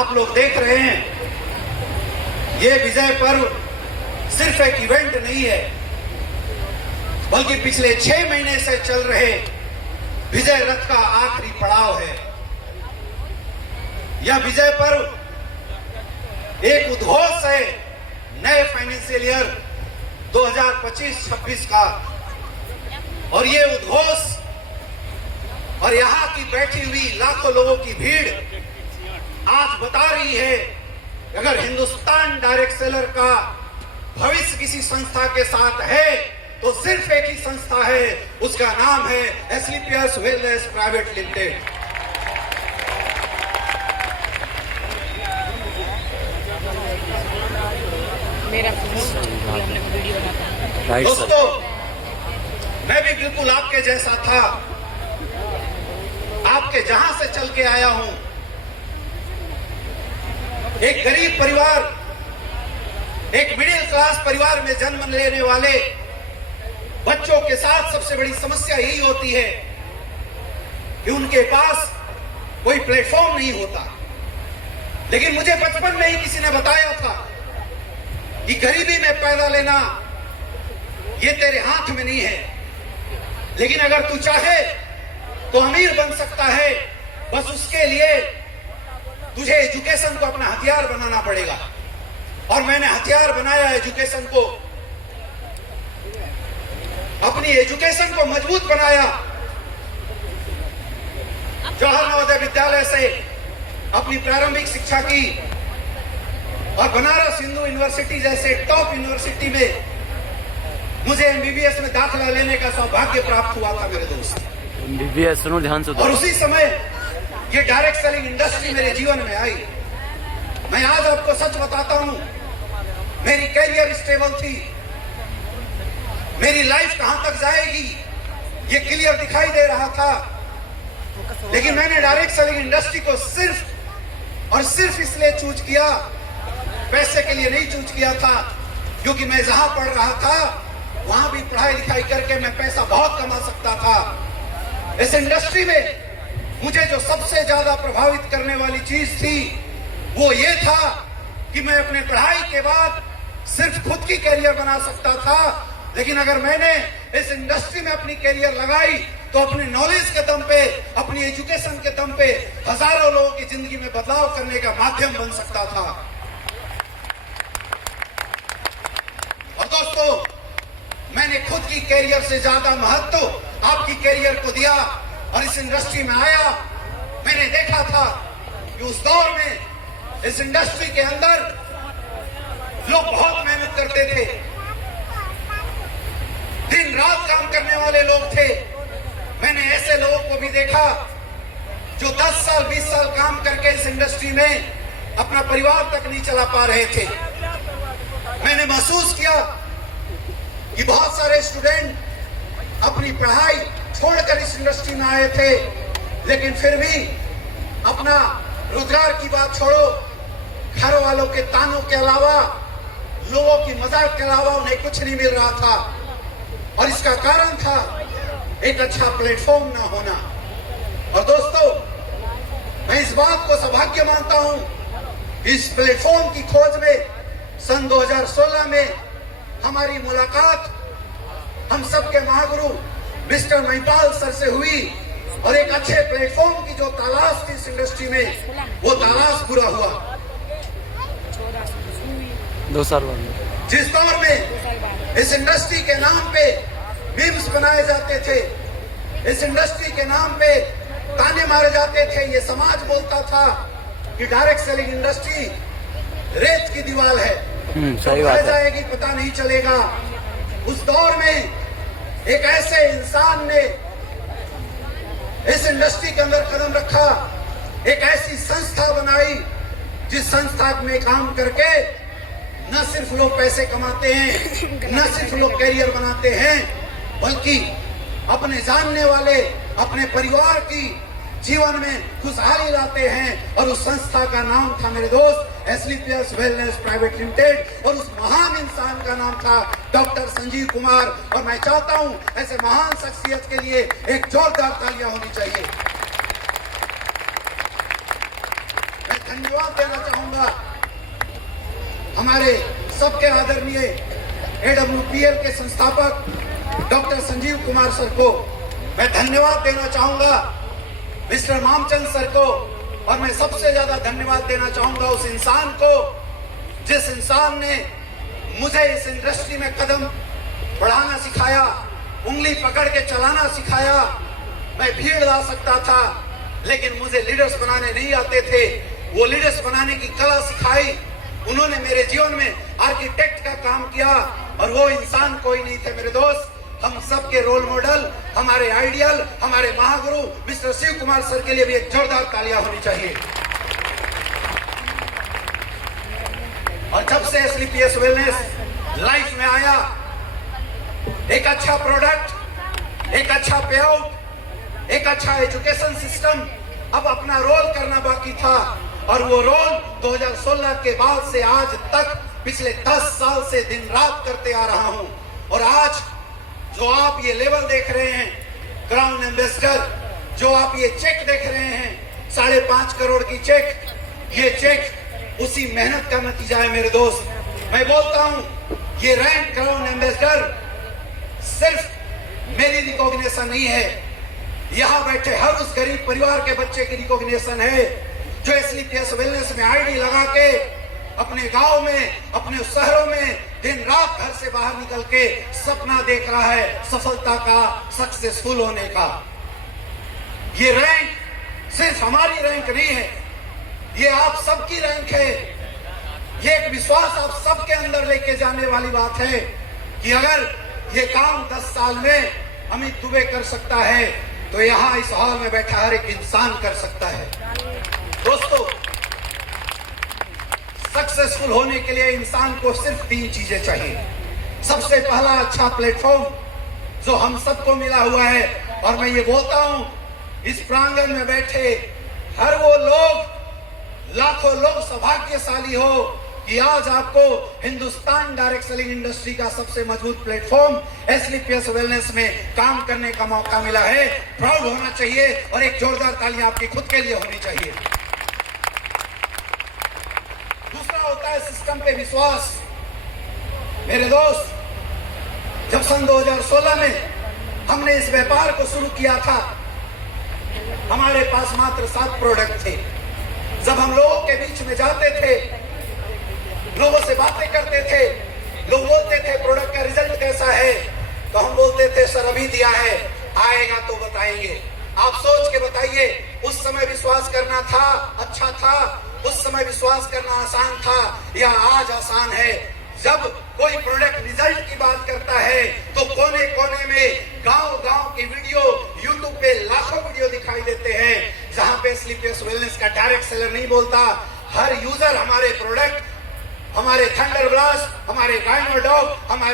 आप लोग देख रहे हैं, ये विजय पर्व सिर्फ एक इवेंट नहीं है, बल्कि पिछले 6 महीने से चल रहे विजय रथ का आखिरी पड़ाव है। यह विजय पर्व एक उद्घोष है नए फाइनेंशियल ईयर 2025-26 का, और ये उद्घोष और यहाँ की बैठी हुई लाखों लोगों की भीड़ आज बता रही है, अगर हिंदुस्तान डायरेक्ट सेलर का भविष्य किसी संस्था के साथ है तो सिर्फ एक ही संस्था है, उसका नाम है एस्क्लेपियस वेलनेस प्राइवेट लिमिटेड। दोस्तों, मैं भी बिल्कुल आपके जैसा था, आपके जहां से चल के आया हूं। एक गरीब परिवार, एक मिडिल क्लास परिवार में जन्म लेने वाले बच्चों के साथ सबसे बड़ी समस्या यही होती है कि उनके पास कोई प्लेटफॉर्म नहीं होता। लेकिन मुझे बचपन में ही किसी ने बताया था कि गरीबी में पैदा लेना ये तेरे हाथ में नहीं है, लेकिन अगर तू चाहे तो अमीर बन सकता है। बस उसके लिए तुझे एजुकेशन को अपना हथियार बनाना पड़ेगा, और मैंने हथियार बनाया एजुकेशन को, अपनी एजुकेशन को मजबूत बनाया। जवाहर नवोदय विद्यालय से अपनी प्रारंभिक शिक्षा की, और बनारस हिंदू यूनिवर्सिटी जैसे टॉप यूनिवर्सिटी में मुझे एमबीबीएस में दाखिला लेने का सौभाग्य प्राप्त हुआ था मेरे दोस्त। एमबीबीएस सुनो ध्यान से। और उसी समय ये डायरेक्ट सेलिंग इंडस्ट्री मेरे जीवन में आई। मैं आज आपको सच बताता हूं, मेरी कैरियर स्टेबल थी, मेरी लाइफ कहां तक जाएगी ये क्लियर दिखाई दे रहा था। लेकिन मैंने डायरेक्ट सेलिंग इंडस्ट्री को सिर्फ और सिर्फ इसलिए चूज किया, पैसे के लिए नहीं चूज किया था, क्योंकि मैं जहां पढ़ रहा था वहां भी पढ़ाई लिखाई करके मैं पैसा बहुत कमा सकता था। इस इंडस्ट्री में मुझे जो सबसे ज्यादा प्रभावित करने वाली चीज थी वो ये था कि मैं अपने पढ़ाई के बाद सिर्फ खुद की कैरियर बना सकता था, लेकिन अगर मैंने इस इंडस्ट्री में अपनी कैरियर लगाई तो अपने नॉलेज के दम पे, अपनी एजुकेशन के दम पे हजारों लोगों की जिंदगी में बदलाव करने का माध्यम बन सकता था। और दोस्तों, मैंने खुद की कैरियर से ज्यादा महत्व आपकी कैरियर को दिया और इस इंडस्ट्री में आया। मैंने देखा था कि उस दौर में इस इंडस्ट्री के अंदर लोग बहुत मेहनत करते थे, दिन रात काम करने वाले लोग थे। मैंने ऐसे लोगों को भी देखा जो 10 साल 20 साल काम करके इस इंडस्ट्री में अपना परिवार तक नहीं चला पा रहे थे। मैंने महसूस किया कि बहुत सारे स्टूडेंट अपनी पढ़ाई छोड़कर इस इंडस्ट्री में आए थे, लेकिन फिर भी अपना रोजगार की बात छोड़ो, घर वालों के तानों के अलावा, लोगों की मजाक के अलावा उन्हें कुछ नहीं मिल रहा था। और इसका कारण था एक अच्छा प्लेटफॉर्म ना होना। और दोस्तों, मैं इस बात को सौभाग्य मानता हूं, इस प्लेटफॉर्म की खोज में सन 2016 में हमारी मुलाकात हम सबके महागुरु मिस्टर महिपाल सर से हुई, और एक अच्छे प्लेटफॉर्म की जो तलाश थी इस इंडस्ट्री में, वो तलाश पूरा हुआ। 2 साल बाद जिस दौर में इस इंडस्ट्री के नाम पे मीम्स बनाए जाते थे, इस इंडस्ट्री के नाम पे ताने मारे जाते थे, ये समाज बोलता था कि डायरेक्ट सेलिंग इंडस्ट्री रेत की दीवार है, सही बात है, जाएगी पता नहीं चलेगा। उस दौर में एक ऐसे इंसान ने इस इंडस्ट्री के अंदर कदम रखा, एक ऐसी संस्था बनाई जिस संस्था में काम करके न सिर्फ लोग पैसे कमाते हैं, न सिर्फ लोग कैरियर बनाते हैं, बल्कि अपने जानने वाले, अपने परिवार की जीवन में खुशहाली लाते हैं। और उस संस्था का नाम था मेरे दोस्त एस्क्लेपियस वेलनेस प्राइवेट लिमिटेड, और उस महान इंसान का नाम था डॉक्टर संजीव कुमार। और मैं चाहता हूं ऐसे महान शख्सियत के लिए एक जोरदार तालियां होनी चाहिए। मैं धन्यवाद देना चाहूंगा हमारे सबके आदरणीय AWPL के संस्थापक डॉक्टर संजीव कुमार सर को। मैं धन्यवाद देना चाहूंगा मिस्टर मामचंद सर को, और मैं सबसे ज्यादा धन्यवाद देना चाहूंगा उस इंसान को जिस इंसान ने मुझे इस इंडस्ट्री में कदम बढ़ाना सिखाया, उंगली पकड़ के चलाना सिखाया। मैं भीड़ ला सकता था लेकिन मुझे लीडर्स बनाने नहीं आते थे। वो लीडर्स बनाने की कला सिखाई। उन्होंने मेरे जीवन में आर्किटेक्ट का काम किया, और वो इंसान कोई नहीं थे मेरे दोस्त। हम सबके रोल मॉडल, हमारे आइडियल, हमारे महागुरु मिस्टर शिव कुमार सर के लिए भी एक जोरदार तालियां होनी चाहिए। और जब से SLPS वेलनेस लाइफ में आया, एक अच्छा प्रोडक्ट, एक अच्छा पे आउट, एक अच्छा एजुकेशन सिस्टम, अब अपना रोल करना बाकी था। और वो रोल 2016 के बाद से आज तक पिछले 10 साल से दिन रात करते आ रहा हूं। और आज जो आप ये लेवल देख रहे हैं, क्राउन एम्बेसडर, जो आप ये चेक देख रहे हैं, 5.5 करोड़ की चेक, ये चेक उसी मेहनत का नतीजा है मेरे दोस्त। मैं बोलता हूं ये रैंक क्राउन एम्बेसडर सिर्फ मेरी रिकॉग्निशन नहीं है, यहां बैठे हर उस गरीब परिवार के बच्चे की रिकॉग्निशन है जो SLPS वेलनेस में आईडी लगा के अपने गांव में, अपने शहरों में दिन रात घर से बाहर निकल के सपना देख रहा है सफलता का, सक्सेसफुल होने का। ये रैंक सिर्फ हमारी रैंक नहीं है, ये आप सबकी रैंक है। ये एक विश्वास आप सबके अंदर लेके जाने वाली बात है कि अगर ये काम 10 साल में अमित दुबे कर सकता है तो यहां इस हॉल में बैठा हर एक इंसान कर सकता है। दोस्तों, सक्सेसफुल होने के लिए इंसान को सिर्फ 3 चीजें चाहिए। सबसे पहला, अच्छा प्लेटफॉर्म जो हम सबको मिला हुआ है। और मैं ये बोलता हूं, इस प्रांगण में बैठे हर वो लोग, लाखों लोग सौभाग्यशाली हो कि आज आपको हिंदुस्तान डायरेक्ट सेलिंग इंडस्ट्री का सबसे मजबूत प्लेटफॉर्म SLPS वेलनेस में काम करने का मौका मिला है। प्राउड होना चाहिए, और एक जोरदार तालियां आपकी खुद के लिए होनी चाहिए। दूसरा होता है सिस्टम पे विश्वास। मेरे दोस्त, जब सन 2016 में हमने इस व्यापार को शुरू किया था, हमारे पास मात्र 7 प्रोडक्ट थे। जब हम लोगों के बीच में जाते थे, लोगों से बातें करते थे, लोग बोलते थे प्रोडक्ट का रिजल्ट कैसा है, तो हम बोलते थे सर अभी दिया है, आएगा तो बताएंगे। आप सोच के बताइए, उस समय विश्वास करना था अच्छा था, उस समय विश्वास करना आसान था, या आज आसान है? जब कोई प्रोडक्ट रिजल्ट की बात करता है तो कोने कोने में गांव की वीडियो, यूट्यूब पे लाखों वीडियो दिखाई देते हैं जहां पे SLPS वेलनेस का डायरेक्ट सेलर नहीं बोलता, हर यूजर हमारे प्रोडक्ट, हमारे थंडर ब्लास्ट, हमारे डायनो डॉग, हमारे